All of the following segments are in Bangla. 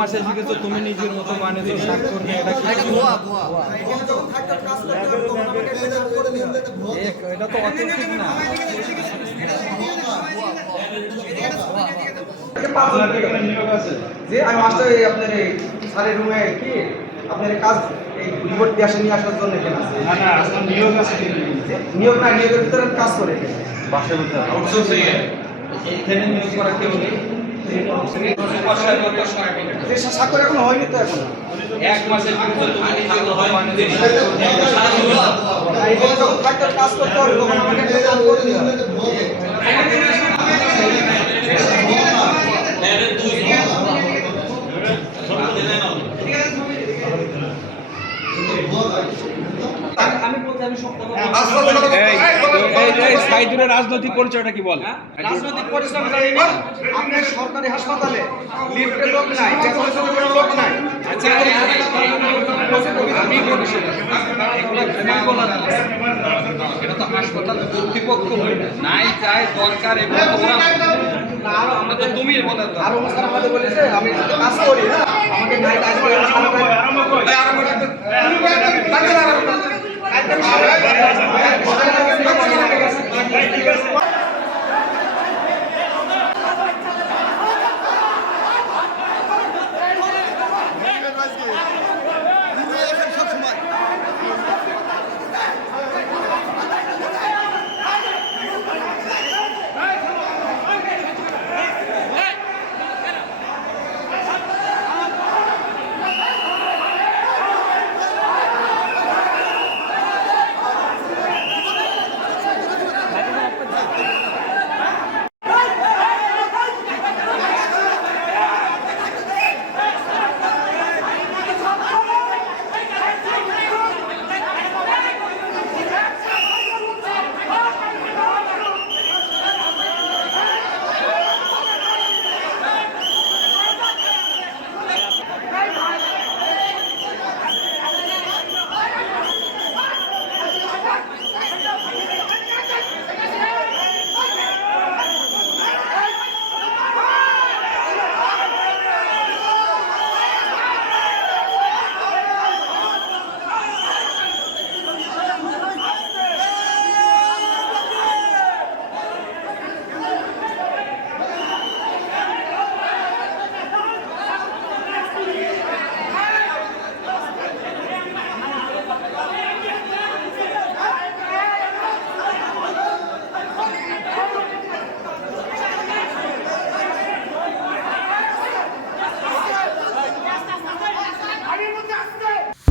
মাসে শিখেছো তুমি নিজের মতো বানিয়েছো স্বাক্ষর নিয়ে এটা এটা তো অথেন্টিক না। যে আমি মাস্টার আপনার এই স্যারের রুমে কি আপনার কাজ এই রিপোর্ট দিয়ে নিয়ে আসার জন্য এখানে আছে। নিয়োগ আছে, নিয়োগ না, নিয়োগের ভিতরে কাজ করে বাসার ভিতরে আউটসোর্সিং এখানে নিয়োগ করা কেউ নেই। স্বাক্ষর এখন হয়নি তো, এখন এক মাসের কাজ করতে হবে তখন আমাকে করে দিতে হবে। রাজনৈতিক পরিচয়টা কি বল? রাজনৈতিক পরিচয় জানি না। আপনার সরকারি হাসপাতালে লিফটে লোক নাই, ডেকোরেশনের কোনো লোক নাই। আচ্ছা আমি বলছি এগুলো তোমার বলার না, এটা তো হাসপাতাল কর্তৃপক্ষ নাই চাই দরকার এবং আমরা তো তুমি বলার আরো স্যার আমাদের বলেছে আমি কাজ করি, হ্যাঁ আমাকে নাই কাজ করে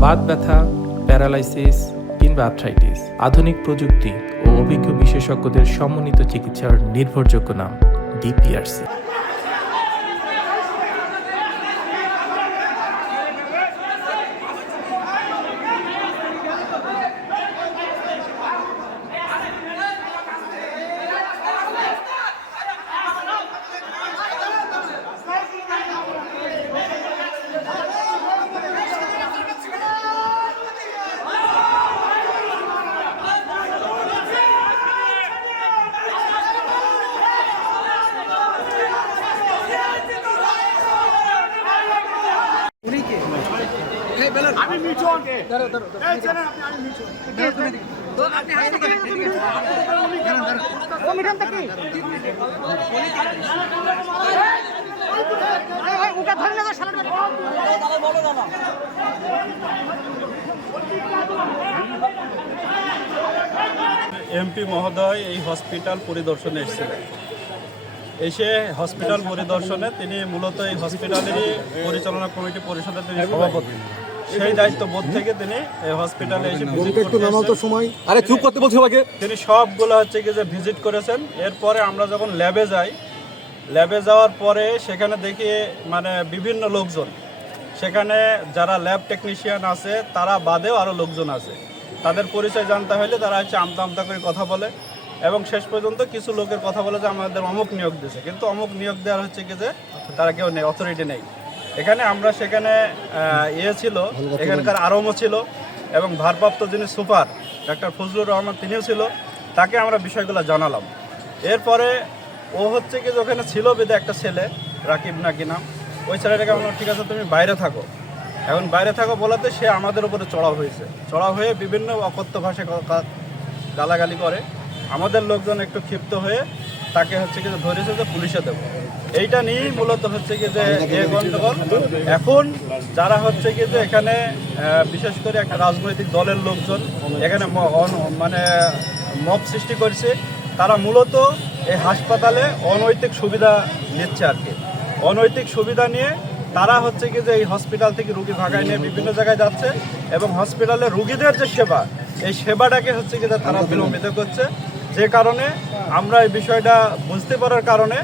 বাত ব্যথা, প্যারালাইসিস কিংবা আর্থ্রাইটিস, আধুনিক প্রযুক্তি ও অভিজ্ঞ বিশেষজ্ঞদের সমন্বিত চিকিৎসার নির্ভরযোগ্য নাম ডিপিআরসি। আমি মিঠু আগে এই ছেলে আপনি আমি মিঠু তো আপনি হাই থেকে কমিশন থেকে এই উকা ধরে না সারা দাদা বলো দাদা এমপি মহোদয় এই হসপিটাল পরিদর্শনে এসেছিলেন। এসে হসপিটাল পরিদর্শনে তিনি মূলত এই হসপিটালেরই পরিচালনা কমিটি পরিষদের তিনি সভাপতি। সেই দায়িত্ববোধ থেকে তিনি এই হসপিটালে এসে তিনি সবগুলো হচ্ছে কি যে ভিজিট করেছেন। এরপরে আমরা যখন ল্যাবে যাই, ল্যাবে যাওয়ার পরে সেখানে দেখি মানে বিভিন্ন লোকজন, সেখানে যারা ল্যাব টেকনিশিয়ান আছে তারা বাদেও আরও লোকজন আছে। তাদের পরিচয় জানতে হলে তারা হচ্ছে আমতা আমতা করে কথা বলে এবং শেষ পর্যন্ত কিছু লোকের কথা বলে যে আমাদের অমুক নিয়োগ দিয়েছে, কিন্তু অমুক নিয়োগ দেওয়ার হচ্ছে কি যে তারা কেউ নেই, অথরিটি নেই। এখানে আমরা সেখানে ছিল, এখানকার আরমও ছিল এবং ভারপ্রাপ্ত যিনি সুপার ডাক্তার ফজলুর রহমান তিনিও ছিল। তাকে আমরা বিষয়গুলো জানালাম। এরপরে ও হচ্ছে কি যে ওখানে ছিল বেদে একটা ছেলে রাকিব নাকি নাম, ওই ছেলেটাকে বললাম ঠিক আছে তুমি বাইরে থাকো। এখন বাইরে থাকো বলাতে সে আমাদের উপরে চড়া হয়েছে, চড়া হয়ে বিভিন্ন অকথ্য ভাষায় গালাগালি করে। আমাদের লোকজন একটু ক্ষিপ্ত হয়ে তাকে হচ্ছে কি ধরেছে যে পুলিশে দেবো। এইটা নিয়েই মূলত হচ্ছে কি যে এ গন্ডগোল। এখন যারা হচ্ছে কি যে এখানে বিশেষ করে একটা রাজনৈতিক দলের লোকজন এখানে মানে মব সৃষ্টি করছে, তারা মূলত এই হাসপাতালে অনৈতিক সুবিধা নিচ্ছে আর কি। অনৈতিক সুবিধা নিয়ে তারা হচ্ছে কি যে এই হসপিটাল থেকে রুগী ভাগায় নিয়ে বিভিন্ন জায়গায় যাচ্ছে এবং হসপিটালে রুগীদের যে সেবা, এই সেবাটাকে হচ্ছে কি যে তারা বিলম্বিত করছে। যে কারণে আমরা এই বিষয়টা বুঝতে পারার কারণে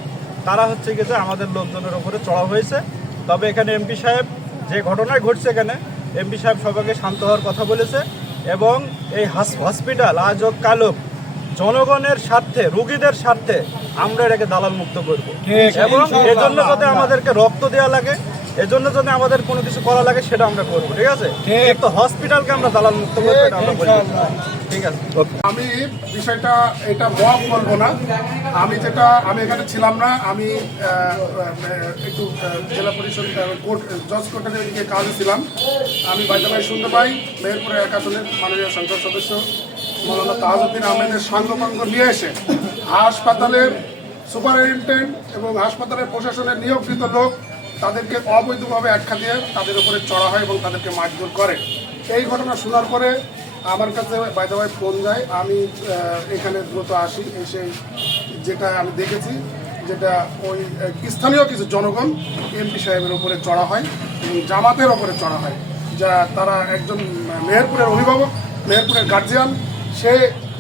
তারা হচ্ছে কি যে আমাদের লোকজনের উপরে চড়া হয়েছে। তবে এখানে এমপি সাহেব যে ঘটনায় ঘটছে এখানে এমপি সাহেব সবাইকে শান্ত হওয়ার কথা বলেছে এবং এই হসপিটাল আজ হোক কাল হোক জনগণের স্বার্থে, রুগীদের স্বার্থে আমরা এটাকে দালাল মুক্ত করব এবং এজন্য যদি আমাদেরকে রক্ত দেওয়া লাগে, এজন্য যদি আমাদের কোনো কিছু করা লাগে সেটা আমরা করবো। ঠিক আছে, তো হসপিটালকে আমরা দালাল মুক্ত করবো, এটা আমরা বলবো। ঠিক আছে, আমি বিষয়টা এটা মত বলবো না। আমি এখানে ছিলাম না। আমি একটু জেলা পরিষদ কোর্ট জজ কোর্টের দিকে কাজে ছিলাম। আমি বাইরে শুনতে পাই মেহেরপুরের 1 আসনের মাননীয় সংসদ সদস্য মৌলানা তাজউদ্দিন আহমেদের সাঙ্গপাঙ্গ নিয়ে এসে হাসপাতালের সুপারিনটেন্ডেন্ট এবং হাসপাতালের প্রশাসনের নিয়োগকৃত লোক তাদেরকে অবৈধভাবে আখ্যা দিয়ে তাদের উপরে চড়া হয় এবং তাদেরকে মারধর করে। এই ঘটনা শোনার পরে আমার কাছে বাইরে ফোন যায়। আমি এখানে দ্রুত আসি, এসে যেটা আমি দেখেছি যেটা ওই স্থানীয় কিছু জনগণ এমপি সাহেবের উপরে চড়া হয় এবং জামাতের উপরে চড়া হয়। যা তারা একজন মেহেরপুরের অভিভাবক, মেহেরপুরের গার্জিয়ান, সে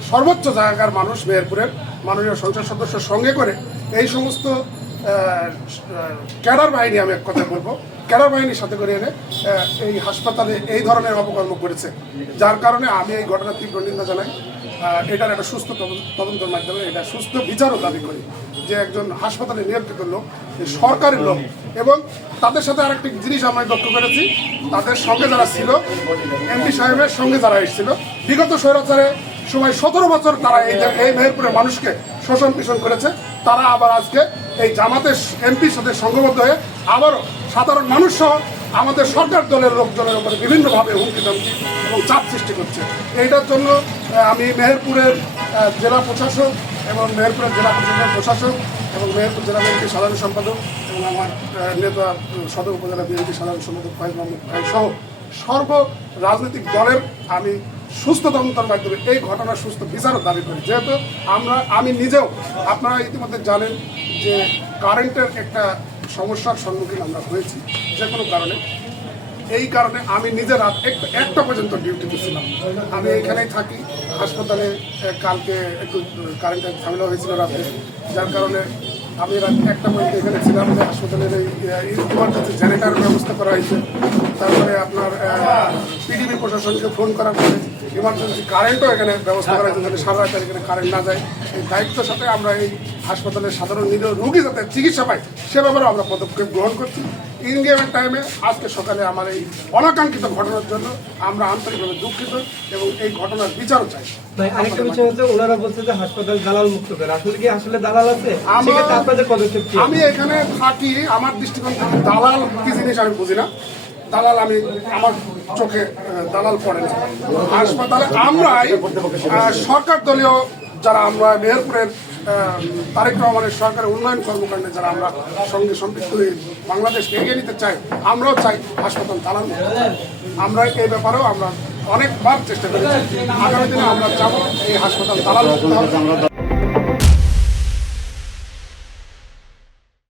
সর্বোচ্চ জায়গার মানুষ, মেহেরপুরের মাননীয় সংসদ সদস্যের সঙ্গে করে এই সমস্ত ক্যাডার বাহিনী, আমি এক কথা বলবো, ক্যাডার বাহিনীর সাথে করে এনে এই হাসপাতালে এই ধরনের অপকর্ম করেছে। যার কারণে আমি এই ঘটনার তীব্র নিন্দা জানাই। এটার একটা সুস্থ তদন্তের মাধ্যমে এটা সুস্থ বিচারও দাবি করি যে একজন হাসপাতালে নিয়োজিত লোক, সরকারি লোক, এবং তাদের সাথে আরেকটি জিনিস আমরা লক্ষ্য করেছি, তাদের সঙ্গে যারা ছিল, এমপি সাহেবের সঙ্গে যারা এসেছিল বিগত স্বৈরাচারে সময় 17 বছর তারা এই মেহেরপুরের মানুষকে শোষণ পিষণ করেছে, তারা আবার আজকে এই জামাতের এমপির সাথে সংঘবদ্ধ হয়ে আবারও সাধারণ মানুষ সহ আমাদের সরকার দলের লোকজনের উপরে বিভিন্নভাবে হুমকি ধমকি এবং চাপ সৃষ্টি করছে। এইটার জন্য আমি মেহেরপুরের জেলা প্রশাসক এবং মেহেরপুরের জেলা পরিষদের প্রশাসক এবং মেহেরপুর জেলা বিএনপির সাধারণ সম্পাদক এবং আমার নেতা সদর উপজেলা বিএনপি সাধারণ সম্পাদক ফয়েজ মাহমুদ ভাই সহ সর্ব রাজনৈতিক দলের আমি সুস্থ তদন্তের মাধ্যমে এই ঘটনার সুস্থ বিচারও দাবি করি। যেহেতু আমি নিজেও, আপনারা ইতিমধ্যে জানেন যে কারেন্টের একটা সমস্যার সম্মুখীন আমরা হয়েছি যে কোনো কারণে। এই কারণে আমি নিজে রাত 1টা পর্যন্ত ডিউটিতে ছিলাম। আমি এখানেই থাকি হাসপাতালে। কালকে একটু কারেন্টের ঝামেলা হয়েছিল রাতে, যার কারণে আমি রাত 1টা পর্যন্ত এখানে ছিলাম। হাসপাতালের এই ইমার্জেন্সি জেনারেটারের ব্যবস্থা করা হয়েছে। তারপরে আপনার পিডিবি প্রশাসনকে ফোন করার পরে ইমার্জেন্সি কারেন্টও এখানে ব্যবস্থা করা হয়েছে, যাতে সারা রাত এখানে কারেন্ট না যায়। এই দায়িত্বের সাথে আমরা এই হাসপাতালের সাধারণ রোগী যাতে চিকিৎসা পায় সে ব্যাপারে আমরা পদক্ষেপ গ্রহণ করছি। ইন গেমের টাইমে আজকে সকালে আমার এই অনাকাঙ্ক্ষিত ঘটনার জন্য আমরা আন্তরিকভাবে দুঃখিত এবং এই ঘটনার বিচারও চাই। আরেকটা বিষয় হচ্ছে, ওনারা বলছে যে হাসপাতাল দালাল মুক্ত করে, আসলে কি আসলে দালাল আছে? আপনাদের পদক্ষেপ কি? আমি এখানে থাকি, আমার দৃষ্টিকোণ থেকে দালাল কি জিনিস আমি বুঝি না। দালাল আমার চোখে দালাল পড়ে না। হাসপাতালে আমরাই সরকার দলীয় যারা আমরা মেহেরপুরের তারেক রহমানের সরকারের উন্নয়ন কর্মকাণ্ডে যারা আমরা সঙ্গে সম্পৃক্ত হয়ে বাংলাদেশকে এগিয়ে নিতে চাই, আমরাও চাই হাসপাতাল দালাল। আমরা এই ব্যাপারেও আমরা অনেকবার চেষ্টা করেছি। আগামী দিনে আমরা চাবো এই হাসপাতাল দালাল।